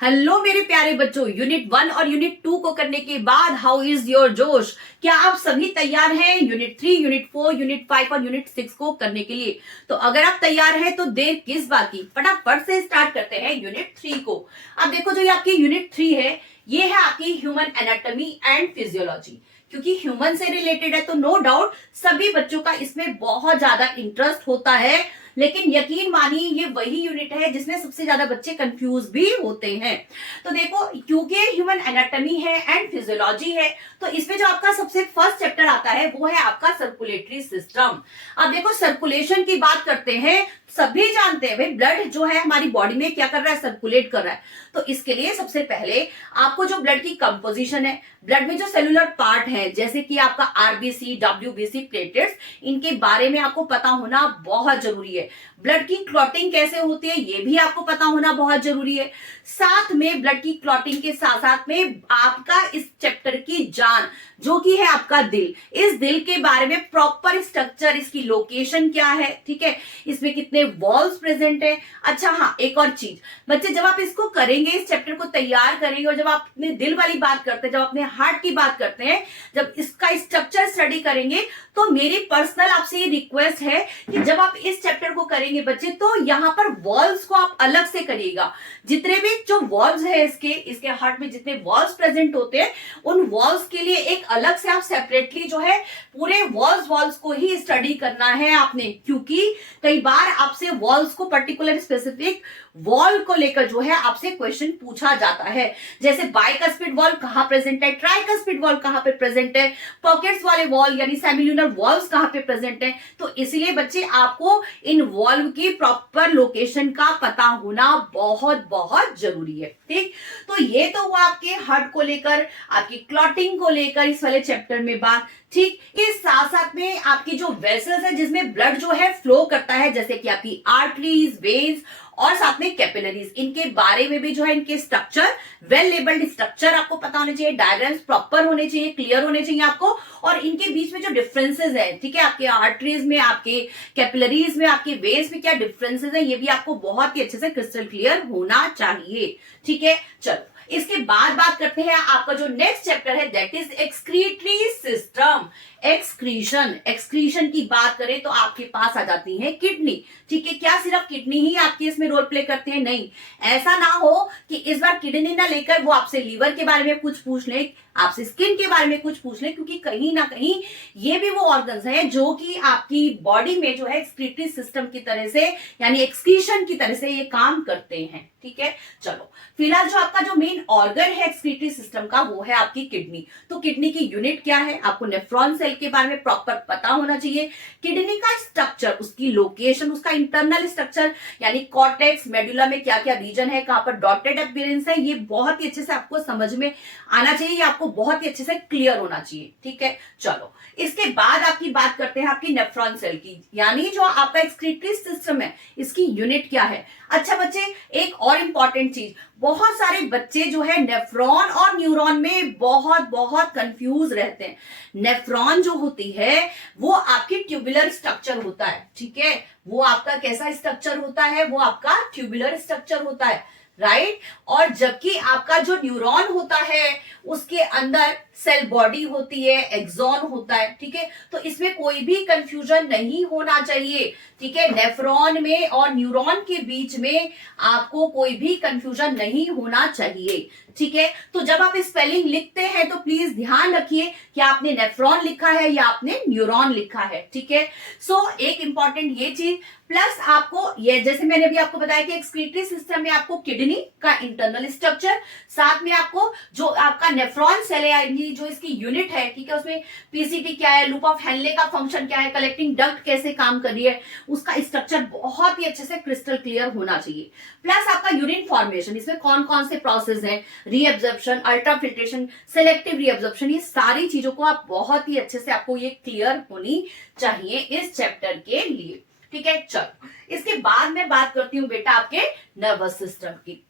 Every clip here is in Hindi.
हेलो मेरे प्यारे बच्चों, यूनिट 1 और यूनिट 2 को करने के बाद हाउ इज योर जोश। क्या आप सभी तैयार हैं यूनिट 3, यूनिट 4, यूनिट 5 और यूनिट 6 को करने के लिए? तो अगर आप तैयार हैं तो देर किस बात की, फटाफट से स्टार्ट करते हैं यूनिट 3 को। अब देखो, जो ये आपकी यूनिट 3 है, ये है आपकी ह्यूमन एनाटॉमी एंड फिजियोलॉजी। क्योंकि ह्यूमन से रिलेटेड है तो नो डाउट सभी बच्चों का इसमें बहुत ज्यादा इंटरेस्ट होता है। लेकिन यकीन मानिए ये वही यूनिट है जिसमें सबसे ज्यादा बच्चे कंफ्यूज भी होते हैं। तो देखो, क्योंकि ह्यूमन एनाटॉमी है एंड फिजियोलॉजी है, तो इसमें जो आपका सबसे फर्स्ट चैप्टर आता है वो है आपका सर्कुलेटरी सिस्टम। अब देखो, सर्कुलेशन की बात करते हैं, सभी जानते हैं भाई ब्लड जो है हमारी बॉडी में क्या कर रहा है, सर्कुलेट कर रहा है। तो इसके लिए सबसे पहले आपको जो ब्लड की कंपोजिशन है, ब्लड में जो सेलुलर पार्ट है जैसे कि आपका आरबीसी, डब्ल्यूबीसी, प्लेटलेट्स, इनके बारे में आपको पता होना बहुत जरूरी है। ब्लड की क्लॉटिंग कैसे होती है ये भी आपको पता होना बहुत जरूरी है। साथ में ब्लड की क्लॉटिंग के साथ साथ में आपका इस चैप्टर की जान जो कि है आपका दिल, इस दिल के बारे में प्रॉपर स्ट्रक्चर, इसकी लोकेशन क्या है, ठीक है, इसमें कितने वॉल्व्स प्रेजेंट है। अच्छा हाँ, एक और चीज बच्चे, जब आप इसको करेंगे, इस चैप्टर को तैयार करेंगे और जब आप अपने दिल वाली बात करते हैं, जब अपने हार्ट की बात करते हैं, जब इसका स्ट्रक्चर स्टडी करेंगे, तो मेरी पर्सनल आपसे ये रिक्वेस्ट है कि जब आप इस चैप्टर को करेंगे बच्चे, तो यहाँ पर वॉल्व्स को आप अलग से करिएगा। जितने भी जो वॉल्व्स है इसके हार्ट में जितने वॉल्व्स प्रेजेंट होते हैं, उन वॉल्व्स के लिए एक अलग से आप सेपरेटली जो है पूरे वॉल्व्स को ही स्टडी करना है आपने। क्योंकि कई बार आपसे वॉल्व्स को पर्टिकुलर स्पेसिफिक वॉल को लेकर जो है आपसे क्वेश्चन पूछा जाता है। जैसे बाइकस्पिड वॉल कहां प्रेजेंट है, ट्राइकस्पिड वॉल कहां पे प्रेजेंट है, पॉकेट्स वाले वॉल यानी सेमिल्यूनर वॉल्व्स कहां पे प्रेजेंट है। तो इसीलिए बच्चे आपको इन वॉल्व की प्रॉपर लोकेशन का पता होना बहुत बहुत जरूरी है। ठीक, तो ये तो हुआ आपके हार्ट को लेकर, आपकी क्लॉटिंग को लेकर इस वाले चैप्टर में बात। ठीक, इस साथ साथ में आपकी जो वेसल्स है जिसमें ब्लड जो है फ्लो करता है, जैसे कि आपकी आर्टरीज, वेन्स और साथ में कैपिलरीज, इनके बारे में भी जो है इनके स्ट्रक्चर, वेल लेबल्ड स्ट्रक्चर आपको पता होने चाहिए, डायग्राम्स प्रॉपर होने चाहिए, क्लियर होने चाहिए आपको। और इनके बीच में जो डिफरेंसेस है, ठीक है, आपके आर्टरीज में, आपके कैपिलरीज में, आपके वेन्स में क्या डिफरेंसेस है, ये भी आपको बहुत ही अच्छे से क्रिस्टल क्लियर होना चाहिए। ठीक है, चलो इसके बाद बात करते हैं आपका जो नेक्स्ट चैप्टर है, that is excretory system. Excretion की बात करें तो आपके पास आ जाती है किडनी। ठीक है, क्या सिर्फ किडनी ही आपकी इसमें रोल प्ले करते हैं? नहीं, ऐसा ना हो कि इस बार किडनी ना लेकर वो आपसे लीवर के बारे में कुछ पूछ ले, आपसे स्किन के बारे में कुछ पूछ ले, क्योंकि कहीं ना कहीं ये भी वो ऑर्गन्स हैं जो कि आपकी बॉडी में जो है एक्सक्रीटरी सिस्टम की तरह से, यानी एक्सक्रीशन की तरह से ये काम करते हैं। ठीक है, चलो फिलहाल जो आपका जो मेन ऑर्गन है एक्सक्रीटरी सिस्टम का वो है आपकी किडनी। तो किडनी की यूनिट क्या है, आपको नेफ्रॉन सेल के बारे में प्रॉपर पता होना चाहिए। किडनी का स्ट्रक्चर, उसकी लोकेशन, उसका इंटरनल स्ट्रक्चर, यानी कॉर्टेक्स, मेडुला में क्या क्या रीजन है, कहां पर डॉटेड अपीयरेंस है, ये बहुत ही अच्छे से आपको समझ में आना चाहिए, आपको बहुत ही अच्छे से क्लियर होना चाहिए। ठीक है, चलो इसके बाद आपकी बात करते हैं आपकी नेफ्रॉन सेल की, यानी जो आपका एक्सक्रीटरी सिस्टम है इसकी यूनिट क्या है। अच्छा बच्चे, एक और इंपॉर्टेंट चीज, बहुत सारे बच्चे जो है नेफ्रॉन और न्यूरॉन में बहुत बहुत कंफ्यूज रहते हैं। नेफ्रॉन जो होती है वो आपकी ट्यूबुलर स्ट्रक्चर होता है। ठीक है, वो आपका कैसा स्ट्रक्चर होता है, वो आपका ट्यूबुलर स्ट्रक्चर होता है, राइट। और जबकि आपका जो न्यूरॉन होता है उसके अंदर सेल बॉडी होती है, एक्सॉन होता है। ठीक है, तो इसमें कोई भी कंफ्यूजन नहीं होना चाहिए। ठीक है, नेफ्रॉन में और न्यूरॉन के बीच में आपको कोई भी कंफ्यूजन नहीं होना चाहिए। ठीक है, तो जब आप स्पेलिंग लिखते हैं तो प्लीज ध्यान रखिए कि आपने नेफ्रॉन लिखा है या आपने न्यूरॉन लिखा है। ठीक है, सो एक इंपॉर्टेंट ये चीज, प्लस आपको ये जैसे मैंने भी आपको बताया कि एक्सक्रीटरी सिस्टम में आपको किडनी का इंटरनल स्ट्रक्चर, साथ में आपको जो आपका नेफ्रॉन सेल है जो इसकी यूनिट है, ठीक है, उसमें पीसीटी क्या है, लूप ऑफ हेनले का फंक्शन क्या है, कलेक्टिंग डक्ट कैसे काम कर रही है, उसका स्ट्रक्चर बहुत ही अच्छे से क्रिस्टल क्लियर होना चाहिए। प्लस आपका यूरिन फॉर्मेशन, इसमें कौन कौन से प्रोसेस हैं, रीएब्जॉर्प्शन, अल्ट्राफिल्ट्रेशन, सेलेक्टिव रीएब्जॉर्प्शन, ये सारी चीजों को आप बहुत ही अच्छे से आपको ये क्लियर होनी चाहिए इस चैप्टर के लिए। ठीक है, चलो इसके बाद मैं बात करती हूं बेटा आपके नर्वस सिस्टम की।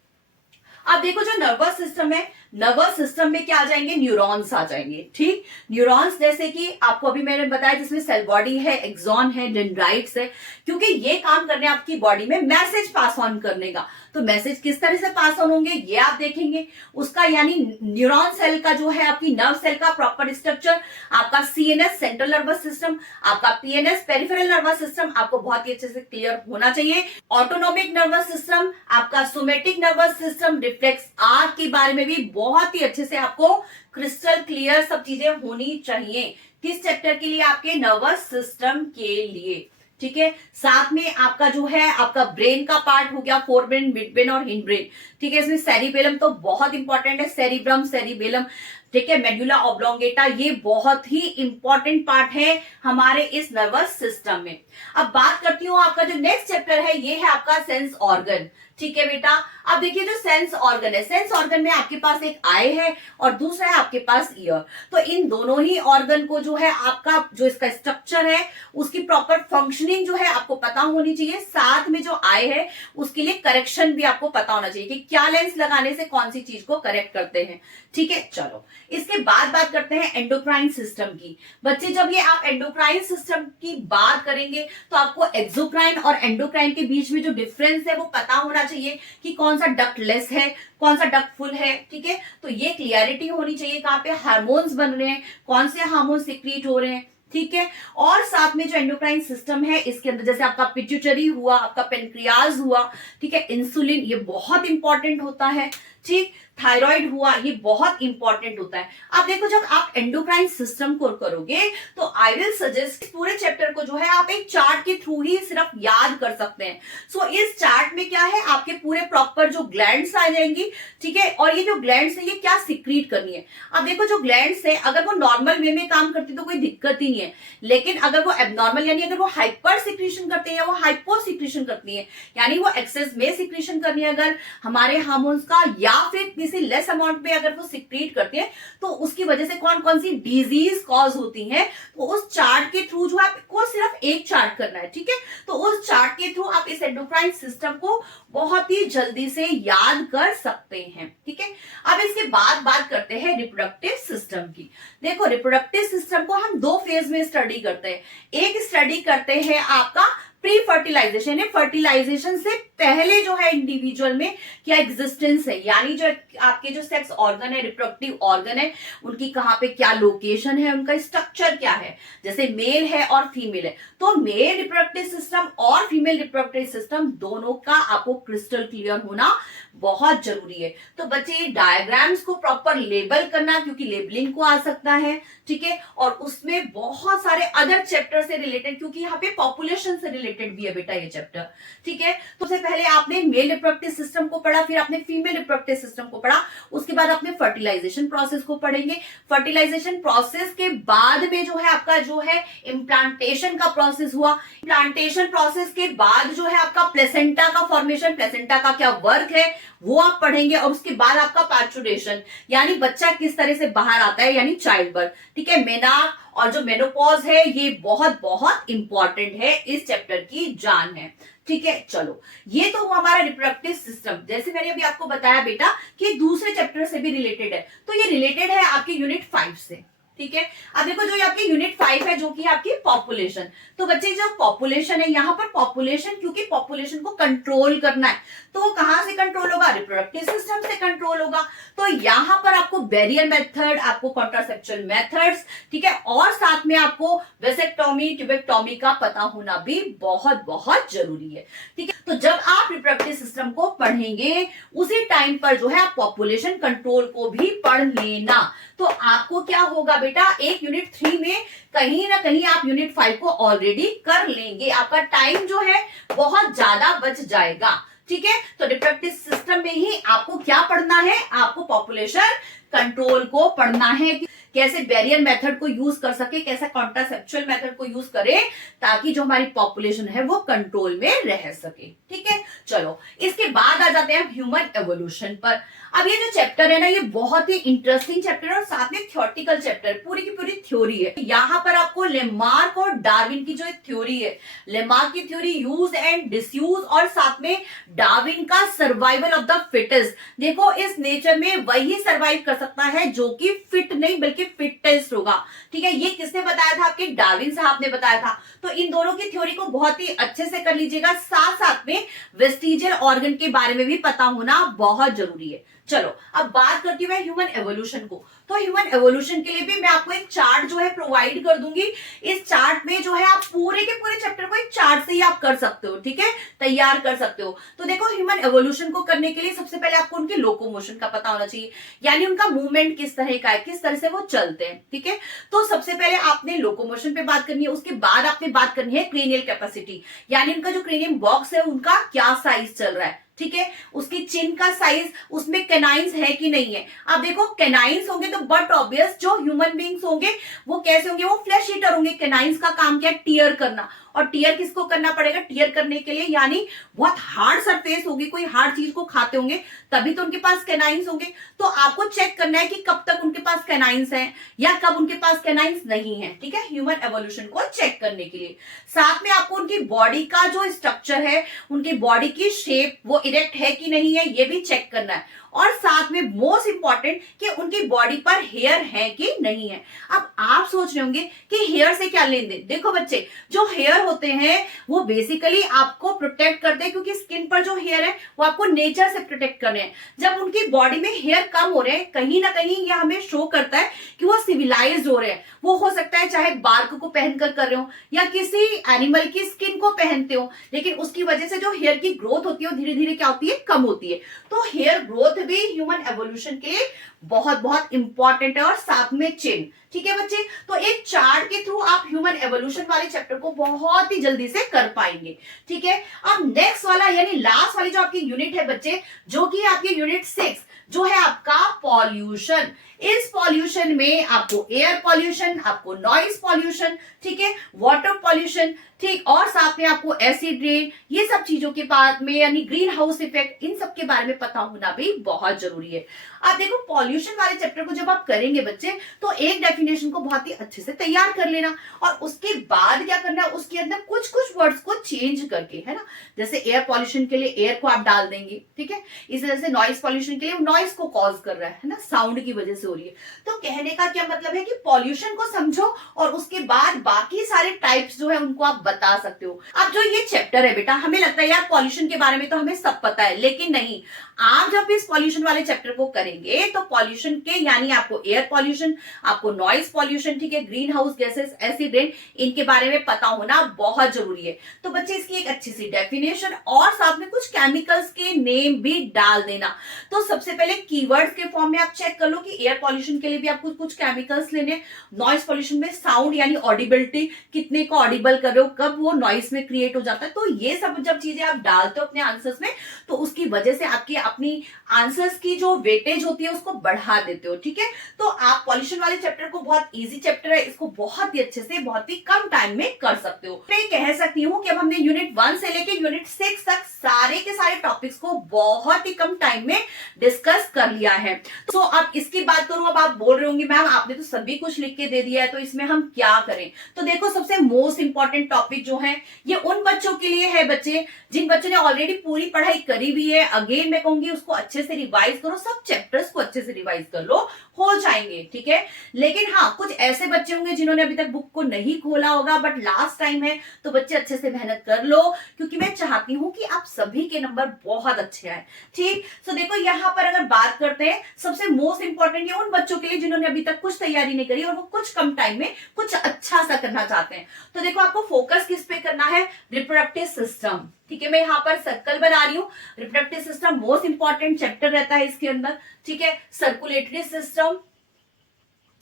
अब देखो जो नर्वस सिस्टम है, नर्वस सिस्टम में क्या आ जाएंगे, न्यूरॉन्स आ जाएंगे। ठीक, न्यूरॉन्स जैसे कि आपको अभी मैंने बताया जिसमें सेल बॉडी है, एक्सॉन है, डेंड्राइट्स है, क्योंकि ये काम करने आपकी बॉडी में मैसेज पास ऑन करने का। तो मैसेज किस तरह से पास ऑन होंगे ये आप देखेंगे। उसका यानी न्यूरॉन सेल का जो है आपकी नर्व सेल का प्रॉपर स्ट्रक्चर, आपका सीएनएस सेंट्रल नर्वस सिस्टम, आपका पीएनएस पेरिफेरल नर्वस सिस्टम आपको बहुत ही अच्छे से क्लियर होना चाहिए। ऑटोनोमिक नर्वस सिस्टम, आपका somatic nervous system, reflex art के बारे में भी बहुत ही अच्छे से आपको क्रिस्टल क्लियर सब चीजें होनी चाहिए। किस चैप्टर के लिए, आपके नर्वस सिस्टम के लिए। ठीक है, साथ में आपका जो है आपका ब्रेन का पार्ट हो गया, फोर ब्रेन, मिड ब्रेन और हिंड ब्रेन। ठीक है, इसमें सेरिबेलम तो बहुत इंपॉर्टेंट है, सेरिब्रम, सेरिबेलम, ठीक है, मेडुला ऑब्लोंगेटा, ये बहुत ही इंपॉर्टेंट पार्ट है हमारे इस नर्वस सिस्टम में। अब बात करती हूँ आपका जो नेक्स्ट चैप्टर है ये है आपका सेंस ऑर्गन। ठीक है बेटा, अब देखिए जो सेंस ऑर्गन है, सेंस ऑर्गन में आपके पास एक आई है और दूसरा है आपके पास ईयर। तो इन दोनों ही ऑर्गन को जो है आपका जो इसका स्ट्रक्चर है उसकी प्रॉपर फंक्शनिंग जो है आपको पता होनी चाहिए। साथ में जो आई है उसके लिए करेक्शन भी आपको पता होना चाहिए कि क्या लेंस लगाने से कौन सी चीज को करेक्ट करते हैं। ठीक है, चलो इसके बाद बात करते हैं एंडोक्राइन सिस्टम की। बच्चे जब ये आप एंडोक्राइन सिस्टम की बात करेंगे तो आपको एक्सोक्राइन और एंडोक्राइन के बीच में जो डिफरेंस है वो पता होना चाहिए कि कौन सा डक्ट लेस है, कौन सा डक्ट फुल है। ठीक है, तो ये क्लियरिटी होनी चाहिए कहां पे हार्मोन्स बन रहे हैं, कौन से हार्मोन सिक्रीट हो रहे हैं। ठीक है, और साथ में जो एंडोक्राइन सिस्टम है इसके अंदर जैसे आपका पिट्यूटरी हुआ, आपका पेनक्रियाज हुआ, ठीक है, इंसुलिन ये बहुत इंपॉर्टेंट होता है। ठीक, थायराइड हुआ, ये बहुत इंपॉर्टेंट होता है। अब देखो जब आप एंडोक्राइन सिस्टम को करोगे तो आई विल सजेस्ट पूरे चैप्टर को जो है आप एक चार्ट के थ्रू ही सिर्फ याद कर सकते हैं। सो इस चार्ट में क्या है, आपके पूरे प्रॉपर जो ग्लैंड्स आ जाएंगी। ठीक है, और ये जो ग्लैंड्स है ये क्या सिक्रीट करनी है। अब देखो जो ग्लैंड्स है अगर वो नॉर्मल वे में काम करती तो कोई दिक्कत ही नहीं है, लेकिन अगर वो एबनॉर्मल यानी अगर वो हाइपर सिक्रीशन करते हैं या वो हाइपो सिक्रीशन करती है, यानी वो एक्सेस में सिक्रीशन करनी है अगर हमारे हार्मोन्स का, या फिर किसी लेस अमाउंट में अगर वो सिक्रीट करते हैं तो उसकी वजह से कौन कौन सी डिजीज कॉज होती है, तो उस चार्ट के थ्रू जो आपको सिर्फ एक चार्ट करना है। ठीक है, तो उस चार्ट के थ्रू आप इस एंडोक्राइन सिस्टम को बहुत ही जल्दी से याद कर सकते हैं। ठीक है, अब इसके बाद बात करते हैं रिप्रोडक्टिव सिस्टम की। देखो रिप्रोडक्टिव सिस्टम को हम दो फेज में स्टडी करते हैं। एक स्टडी करते हैं आपका प्री फर्टिलाइजेशन है, फर्टिलाइजेशन से पहले जो है इंडिविजुअल में क्या एग्जिस्टेंस है, यानी जो आपके जो सेक्स ऑर्गन है, रिप्रोडक्टिव ऑर्गन है, उनकी कहां पे क्या लोकेशन है, उनका स्ट्रक्चर क्या है। जैसे मेल है और फीमेल है तो मेल रिप्रोडक्टिव सिस्टम और फीमेल रिप्रोडक्टिव सिस्टम दोनों का आपको क्रिस्टल क्लियर होना बहुत जरूरी है। तो बच्चे डायग्राम्स को प्रॉपर लेबल करना, क्योंकि लेबलिंग को आ सकता है। ठीक है, और उसमें बहुत सारे अदर चैप्टर से रिलेटेड, क्योंकि यहाँ पे पॉपुलेशन से रिलेटेड भी है बेटा ये चैप्टर। ठीक है, तो सबसे पहले आपने मेल रिप्रोडक्टिव सिस्टम को पढ़ा, फिर आपने फीमेल रिप्रोडक्टिव सिस्टम को पढ़ा, उसके बाद आपने फर्टिलाइजेशन प्रोसेस को पढ़ेंगे। फर्टिलाइजेशन प्रोसेस के बाद में जो है आपका जो है इम्प्लांटेशन का प्रोसेस हुआ। इम्प्लांटेशन प्रोसेस के बाद जो है आपका प्लेसेंटा का फॉर्मेशन, प्लेसेंटा का क्या वर्क है वो आप पढ़ेंगे, और उसके बाद आपका पैचुरेशन यानी बच्चा किस तरह से बाहर आता है, यानी चाइल्ड बर्थ। ठीक है, मेना और जो मेनोपॉज है ये बहुत बहुत इंपॉर्टेंट है, इस चैप्टर की जान है। ठीक है, चलो ये तो हमारा रिप्रोडक्टिव सिस्टम, जैसे मैंने अभी आपको बताया बेटा कि दूसरे चैप्टर से भी रिलेटेड है, तो ये रिलेटेड है आपके यूनिट 5 से। ठीक है, अब देखो जो आपकी यूनिट 5 है जो कि आपकी पॉपुलेशन। तो बच्चे जो पॉपुलेशन है यहाँ पर पॉपुलेशन, क्योंकि पॉपुलेशन को कंट्रोल करना है तो वो कहां से कंट्रोल होगा, रिप्रोडक्टिव सिस्टम से कंट्रोल होगा। तो यहाँ पर आपको बैरियर मेथड, आपको कॉन्ट्रासेप्शन मेथड्स, ठीक है, और साथ में आपको वेसेक्टोमी, ट्यूबेक्टोमी का पता होना भी बहुत बहुत जरूरी है। ठीक है, तो जब आप रिप्रोडक्टिव सिस्टम को पढ़ेंगे उसी टाइम पर जो है आप पॉपुलेशन कंट्रोल को भी पढ़ लेना। तो आपको क्या होगा बेटा, एक यूनिट 3 में कहीं ना कहीं आप यूनिट 5 को ऑलरेडी कर लेंगे, आपका टाइम जो है बहुत ज्यादा बच जाएगा। ठीक है, तो रिप्रोडक्टिव सिस्टम में ही आपको क्या पढ़ना है, आपको पॉपुलेशन कंट्रोल को पढ़ना है कैसे बैरियर मेथड को यूज कर सके, कैसे कॉन्ट्रासेप्चुअल मेथड को यूज करे, ताकि जो हमारी पॉपुलेशन है वो कंट्रोल में रह सके। ठीक है, चलो इसके बाद आ जाते हैं ह्यूमन एवोल्यूशन पर। अब ये जो चैप्टर है ना, ये बहुत ही इंटरेस्टिंग चैप्टर है और साथ में थ्योरेटिकल चैप्टर, पूरी की पूरी थ्योरी है। यहाँ पर आपको लेमार्क और डार्विन की जो थ्योरी है, लेमार्क की थ्योरी, यूज एंड डिसयूज, और साथ में डार्विन का सर्वाइवल ऑफ द फिटेस्ट। देखो इस नेचर में वही सर्वाइव कर सकता है जो कि फिट नहीं बल्कि फिटेस्ट होगा। ठीक है, ये किसने बताया था? आपके डार्विन साहब ने बताया था। तो इन दोनों की थ्योरी को बहुत ही अच्छे से कर लीजिएगा, साथ साथ में वेस्टिजियल ऑर्गन के बारे में भी पता होना बहुत जरूरी है। चलो अब बात करती हूँ मैं ह्यूमन एवोल्यूशन को। तो ह्यूमन एवोल्यूशन के लिए भी मैं आपको एक चार्ट जो है प्रोवाइड कर दूंगी। इस चार्ट में जो है आप पूरे के पूरे चैप्टर को एक चार्ट से ही आप कर सकते हो। ठीक है, तैयार कर सकते हो। तो देखो ह्यूमन एवोल्यूशन को करने के लिए सबसे पहले आपको उनके लोकोमोशन का पता होना चाहिए, यानी उनका मूवमेंट किस तरह का है, किस तरह से वो चलते हैं। ठीक है, तो सबसे पहले आपने लोकोमोशन पे बात करनी है। उसके बाद आपने बात करनी है क्रेनियल कैपेसिटी, यानी उनका जो क्रेनियम बॉक्स है उनका क्या साइज चल रहा है। ठीक है, उसकी चिन का साइज, उसमें कैनाइंस है कि नहीं है। अब देखो कैनाइंस होंगे तो बट ऑब्वियस जो ह्यूमन बींग्स होंगे वो कैसे होंगे, वो फ्लैश ईटर होंगे। कैनाइंस का काम क्या है? टीयर करना। और टीयर किसको करना पड़ेगा? टीयर करने के लिए यानी बहुत हार्ड सरफेस होगी, कोई हार्ड चीज को खाते होंगे तभी तो उनके पास कैनाइंस होंगे। तो आपको चेक करना है कि कब तक उनके पास कैनाइंस है या कब उनके पास कैनाइंस नहीं है। ठीक है, ह्यूमन एवोल्यूशन को चेक करने के लिए साथ में आपको उनकी बॉडी का जो स्ट्रक्चर है, उनकी बॉडी की शेप वो इरेक्ट है कि नहीं है, ये भी चेक करना है। और साथ में मोस्ट इंपॉर्टेंट कि उनकी बॉडी पर हेयर है कि नहीं है। अब आप सोच रहे होंगे कि हेयर से क्या लेन देन। देखो बच्चे, जो हेयर होते हैं वो बेसिकली आपको प्रोटेक्ट करते हैं, क्योंकि स्किन पर जो हेयर है वो आपको नेचर से प्रोटेक्ट करने हैं। जब उनकी बॉडी में हेयर कम हो रहे हैं, कहीं ना कहीं ये हमें शो करता है कि वो सिविलाइज्ड हो रहे हैं। वो हो सकता है चाहे बार्क को पहनकर कर रहे हो या किसी एनिमल की स्किन को पहनते हो, लेकिन उसकी वजह से जो हेयर की ग्रोथ होती है वो धीरे धीरे क्या होती है? कम होती है। तो हेयर ग्रोथ भी ह्यूमन एवोल्यूशन के लिए बहुत बहुत इंपॉर्टेंट है, और साथ में चिन। ठीक है बच्चे, तो एक चार्ट के थ्रू आप ह्यूमन एवोल्यूशन वाले चैप्टर को बहुत ही जल्दी से कर पाएंगे। ठीक है, अब नेक्स्ट वाला यानी लास्ट वाली जो आपकी यूनिट है बच्चे, जो कि आपकी यूनिट 6 जो है आपका पॉल्यूशन। इस पॉल्यूशन में आपको एयर पॉल्यूशन, आपको नॉइस पॉल्यूशन, ठीक है, वाटर पॉल्यूशन, ठीक, और साथ में आपको एसिड रेन, ये सब चीजों के बाद में यानी ग्रीन हाउस इफेक्ट, इन सब के बारे में पता होना भी बहुत जरूरी है। आप देखो पॉल्यूशन वाले चैप्टर को जब आप करेंगे बच्चे, तो एक डेफिनेशन को बहुत ही अच्छे से तैयार कर लेना, और उसके बाद क्या करना है, उसके अंदर कुछ कुछ वर्ड्स को चेंज करके, है ना, जैसे एयर पॉल्यूशन के लिए एयर को आप डाल देंगे। ठीक है, इस तरह से नॉइस पॉल्यूशन के लिए नॉइस को कॉज कर रहा है ना, साउंड की वजह से हो रही है। तो कहने का क्या मतलब है कि पॉल्यूशन को समझो और उसके बाद बाकी सारे टाइप्स जो है उनको आप बता सकते हो। अब जो ये चैप्टर है बेटा, हमें लगता है यार पॉल्यूशन के बारे में तो हमें सब पता है, लेकिन नहीं। आप जब इस पॉल्यूशन वाले चैप्टर को करेंगे तो पॉल्यूशन के यानी आपको एयर पॉल्यूशन, आपको नॉइस पॉल्यूशन, ठीक है, green house gases, acid rain, इनके बारे में पता होना बहुत जरूरी है। तो बच्चे इसकी एक अच्छी सी डेफिनेशन और साथ में कुछ केमिकल्स के नेम भी डाल देना। तो सबसे पहले कीवर्ड्स के फॉर्म में आप चेक कर लो कि एयर पॉल्यूशन के लिए भी आपको कुछ केमिकल्स लेने, नॉइस पॉल्यूशन में साउंड यानी ऑडिबिलिटी, कितने को ऑडिबल कर रहे हो, कब वो नॉइस में क्रिएट हो जाता है। तो ये सब जब चीजें आप डालते हो अपने आंसर्स में, तो उसकी वजह से आपकी अपनी आंसर्स की जो वेटेज होती है उसको बढ़ा देते हो। ठीक है, तो आप पॉल्यूशन वाले चैप्टर को, बहुत इजी चैप्टर है, इसको बहुत ही अच्छे से बहुत ही कम टाइम में कर सकते हो। मैं कह सकती हूँ कि अब हमने यूनिट 1 से लेके यूनिट 6 तक सारे के सारे टॉपिक्स को बहुत ही कम टाइम में डिस्कस कर लिया है। तो अब इसकी बात करूं, अब आप बोल रहे होंगे मैम आपने तो सभी कुछ लिख के दे दिया है, तो इसमें हम क्या करें। तो देखो सबसे मोस्ट इंपॉर्टेंट टॉपिक जो है ये उन बच्चों के लिए है बच्चे जिन बच्चों ने ऑलरेडी पूरी पढ़ाई करी हुई है। अगेन मैं कहूंगी उसको अच्छे से रिवाइज करो, सब चैप्टर्स को अच्छे से रिवाइज कर लो, हो जाएंगे। ठीक है, लेकिन हाँ कुछ ऐसे बच्चे होंगे जिन्होंने अभी तक बुक को नहीं खोला होगा, बट लास्ट टाइम है, तो बच्चे अच्छे से मेहनत कर लो, क्योंकि मैं चाहती हूँ कि आप सभी के नंबर बहुत अच्छे आए। ठीक, तो देखो यहाँ पर अगर बात करते हैं, सबसे मोस्ट इंपॉर्टेंट है उन बच्चों के लिए जिन्होंने अभी तक कुछ तैयारी नहीं करी और वो कुछ कम टाइम में कुछ अच्छा सा करना चाहते हैं। तो देखो आपको फोकस किस पे करना है, रिप्रोडक्टिव सिस्टम। ठीक है, मैं यहाँ पर सर्कल बना रही हूँ। Reproductive system most important chapter रहता है इसके अंदर। ठीक है, सर्कुलेटरी सिस्टम,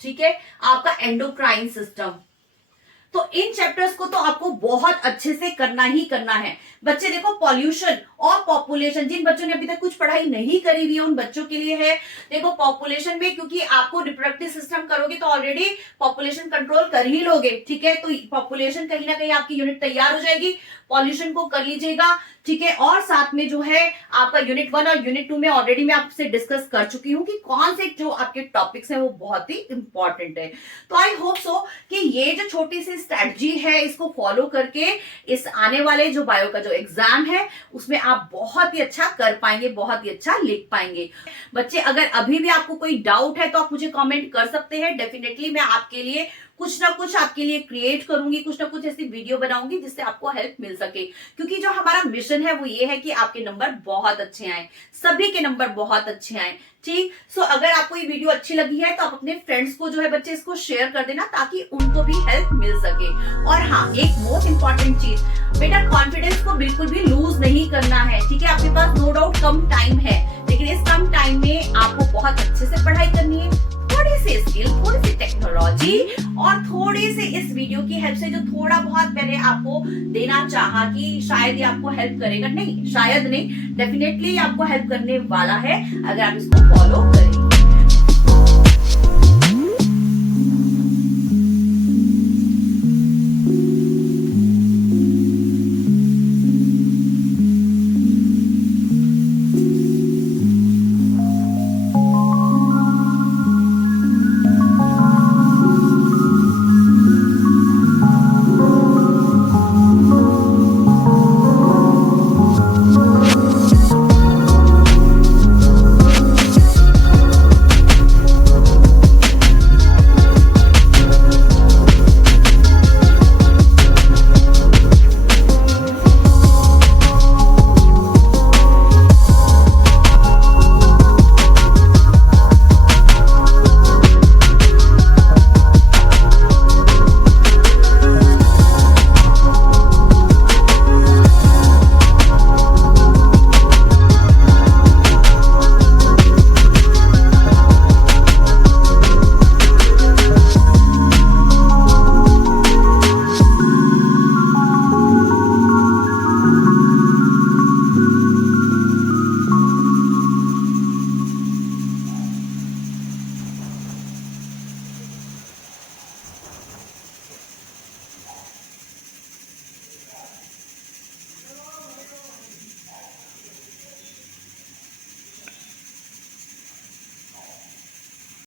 ठीक है, आपका एंडोक्राइन सिस्टम। तो इन चैप्टर्स को तो आपको बहुत अच्छे से करना ही करना है। बच्चे देखो, पॉल्यूशन और पॉपुलेशन, जिन बच्चों ने अभी तक कुछ पढ़ाई नहीं करी हुई है उन बच्चों के लिए है। देखो पॉपुलेशन में, क्योंकि आपको रिप्रोडक्टिव सिस्टम करोगे तो ऑलरेडी पॉपुलेशन कंट्रोल कर ही लोगे, ठीक है, तो पॉपुलेशन कहीं ना कहीं आपकी यूनिट तैयार हो जाएगी, पॉल्यूशन को कर लीजिएगा, ठीक है। और साथ में जो है आपका यूनिट 1 और यूनिट 2 में ऑलरेडी मैं आपसे डिस्कस कर चुकी हूं कि कौन से जो आपके टॉपिक्स हैं वो बहुत ही इंपॉर्टेंट है। तो आई होप सो कि ये जो छोटी सी स्ट्रेटजी है इसको फॉलो करके इस आने वाले जो बायो का जो एग्जाम है उसमें आप बहुत ही अच्छा कर पाएंगे, बहुत ही अच्छा लिख पाएंगे। बच्चे अगर अभी भी आपको कोई डाउट है तो आप मुझे कमेंट कर सकते हैं, डेफिनेटली मैं आपके लिए कुछ ना कुछ आपके लिए क्रिएट करूंगी, कुछ ना कुछ ऐसी वीडियो बनाऊंगी जिससे आपको हेल्प मिल सके, क्योंकि जो हमारा मिशन है वो ये है कि आपके नंबर बहुत अच्छे आए, सभी के नंबर बहुत अच्छे आए, ठीक। सो अगर आपको ये वीडियो अच्छी लगी है तो आप अपने फ्रेंड्स को जो है बच्चे इसको शेयर कर देना ताकि उनको भी हेल्प मिल सके। और हाँ, एक मोस्ट इंपॉर्टेंट चीज बेटा, कॉन्फिडेंस को बिल्कुल भी लूज नहीं करना है, ठीक है। आपके पास नो डाउट कम टाइम है, लेकिन इस कम टाइम में आपको बहुत अच्छे से पढ़ाई करनी है, थोड़ी सी स्किल, थोड़ी सी टेक्नोलॉजी और थोड़ी सी इस वीडियो की हेल्प से जो थोड़ा बहुत मैंने आपको देना चाहा कि शायद ये आपको हेल्प करेगा, नहीं शायद नहीं, डेफिनेटली आपको हेल्प करने वाला है अगर आप इसको फॉलो करें।